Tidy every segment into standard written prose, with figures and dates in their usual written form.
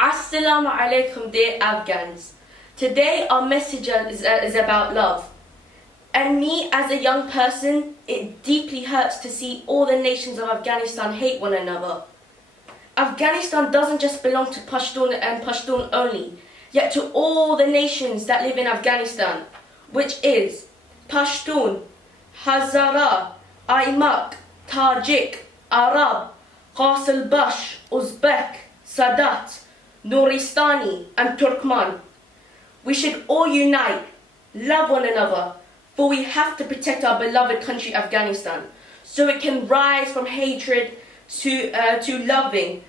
Assalamu alaikum, dear Afghans. Today our message is about love. And me, as a young person, it deeply hurts to see all the nations of Afghanistan hate one another. Afghanistan doesn't just belong to Pashtun and Pashtun only, yet to all the nations that live in Afghanistan, which is Pashtun, Hazara, Aimak, Tajik, Arab, Qasilbash, Uzbek, Sadat, Nuristani and Turkmen. We should all unite, love one another, for we have to protect our beloved country Afghanistan, so it can rise from hatred to loving,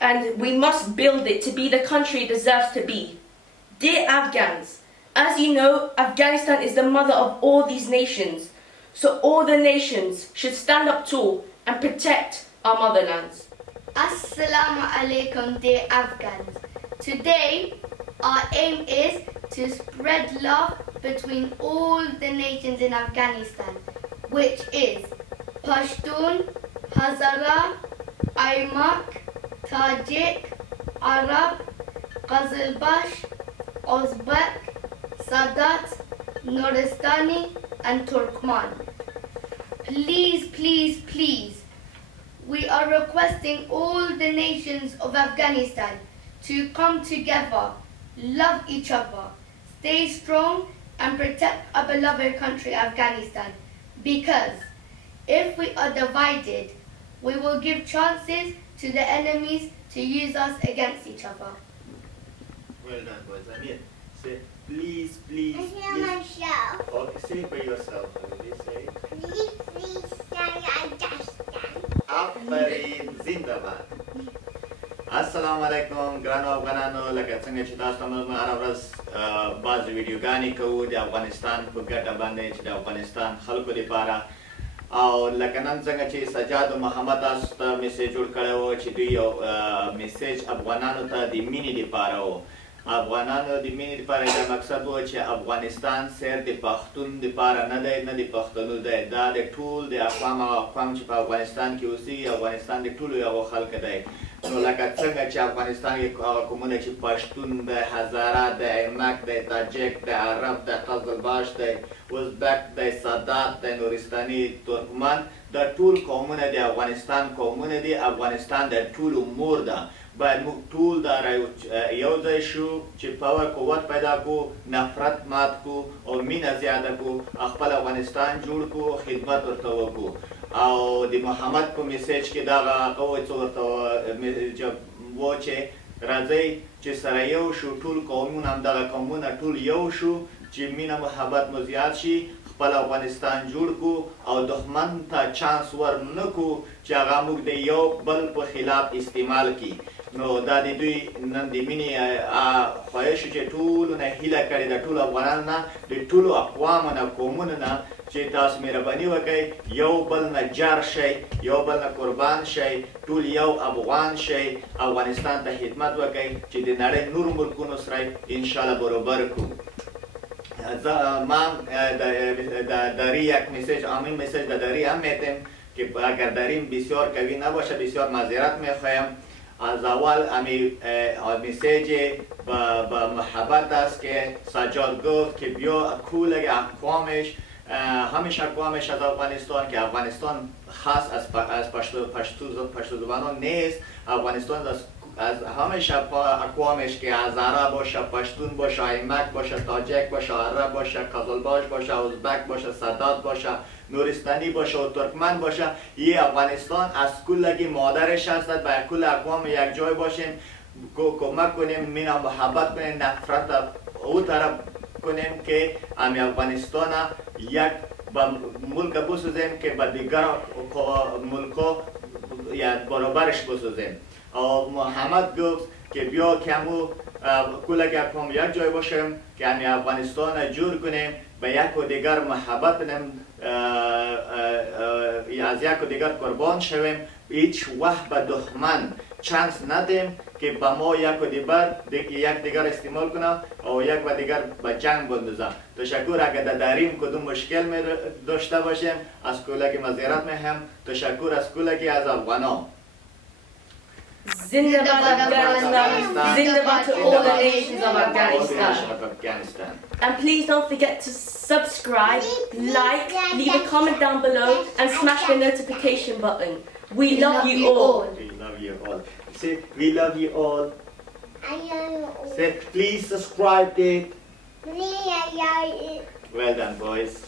and we must build it to be the country it deserves to be. Dear Afghans, as you know, Afghanistan is the mother of all these nations, so all the nations should stand up tall and protect our motherlands. Assalamu alaikum, dear Afghans. Today, our aim is to spread love between all the nations in Afghanistan, which is Pashtun, Hazara, Aimak, Tajik, Arab, Qazilbash, Uzbek, Sadat, Nuristani and Turkmen. Please, please, please, we are requesting all the nations of Afghanistan to come together, love each other, stay strong and protect our beloved country Afghanistan, because if we are divided, we will give chances to the enemies to use us against each other. Well done, boys. Amir, say please, please, I hear please. myself. Okay, say it by yourself. Okay, say Please, please, say I just Affarin Zindabad. Assalamu alaikum, ګرانو افغانانو. لکه څنګه چې تاسو ته موږ هره ورځ بعضې ویډیوګانې کوو د افغانستان په ګټه باندې چې د افغانستان خلکو دپاره، او لکه نن څنګه چې سجاد او محمد تاسو ته میسیج جوړ کړی و چې دوی یو میسیج افغانانو ته د مینې دپاره و. افغانانو د مینې دپاره دا مقصد و چې افغانستان صرف د پښتون دپاره نه دی، نه د پښتنو دی، دا د ټول د اقوام چې په افغانستان کې اوسېږي، افغانستان د ټولو یو خلک دی. نو لکه څنګه چې افغانستان کې هغه قومونه چې پښتون دی، هزاره دی، ایمک دی، تاجک دی، عرب دی، قزلباش دی، ازبک دی، سادات دی، نورستاني، ترکمن، دا ټول قومونه د افغانستان قومونه دي. افغانستان د ټولو مور ده. باید موږ ټول دا یو ځای شو چې پاور قوت پیدا کړو، نفرت مات کړو او مینه زیاته کړو، خپل افغانستان جوړ کړو، خدمت ورته وکړو. او د محمد په میسیج کې دغه هغه وایي څه ورته و چې راځئ چې سره یو شو، ټول قومونه همدغه قومونه ټول یو شو، چې مینه محبت مو زیات شي، خپل افغانستان جوړ کړو او دښمن ته چانس ور نه کړو چې هغه موږ د یو بل په خلاف استعمال کړي. نو دا د دوی نن د مینې خواهش چې ټولو نه هیله کړې ده، ټولو افغانانو نه، د ټولو اقوامو نه، قومونو نه، چې تاسو مهرباني وکړئ، یو بل نه جار شئ، یو بل نه قربان شئ، ټول یو افغان شئ، افغانستان ته خدمت وکړئ چې د نړۍ نورو ملکونو سره انشاءالله برابر کړو. من داری یک میسیج همین میسیج داری هم میتیم که اگر داریم بسیار قوی نباشه بسیار معذرت میخوایم. از اول همین میسیج با محبت است که سجاد گفت که بیا کل اقوامش همیشه اقوامش از افغانستان، که افغانستان خاص از پشتو زبانان نیست، افغانستان از همیشه اقوامش که هزاره باشه، پشتون باشه، ایمک باشه، تاجک باشه، عرب باشه، قزلباش باشه، ازبک باشه، سادات باشه، نورستانی باشه و ترکمن باشه، این افغانستان از کلگی مادرش هستد. با کل اقوام یک جای باشیم، کمک کنیم، مینا محبت کنیم، نفرت او طرف کنیم که امی افغانستان یک با ملک بسازیم که با دیگر ملکا یا برابرش بسازیم. او محمد گفت که بیا که همو کلک اقوام یک جای باشیم که امی افغانستان جور کنیم، به یک و دیگر محبت کنیم، از یک و دیگر قربان شویم، هیچ وقت به دښمن چانس ندیم که به ما یک و دیگر استعمال کنه او یک و دیگر به جنگ بندازه. تشکر. اگر داریم کدوم مشکل می داشته باشیم از کلک معذرت میخوایم. تشکر از کلک از افغانان. Zindabad Afghanistan. Zindabad to all the nations of All the nation Afghanistan. of Afghanistan. And please don't forget to subscribe, like, leave a comment down below, and smash the notification button. We love you all. We love you all. Say, we love you all. I love you. Say, please subscribe it. Me, I love you. Well done, boys.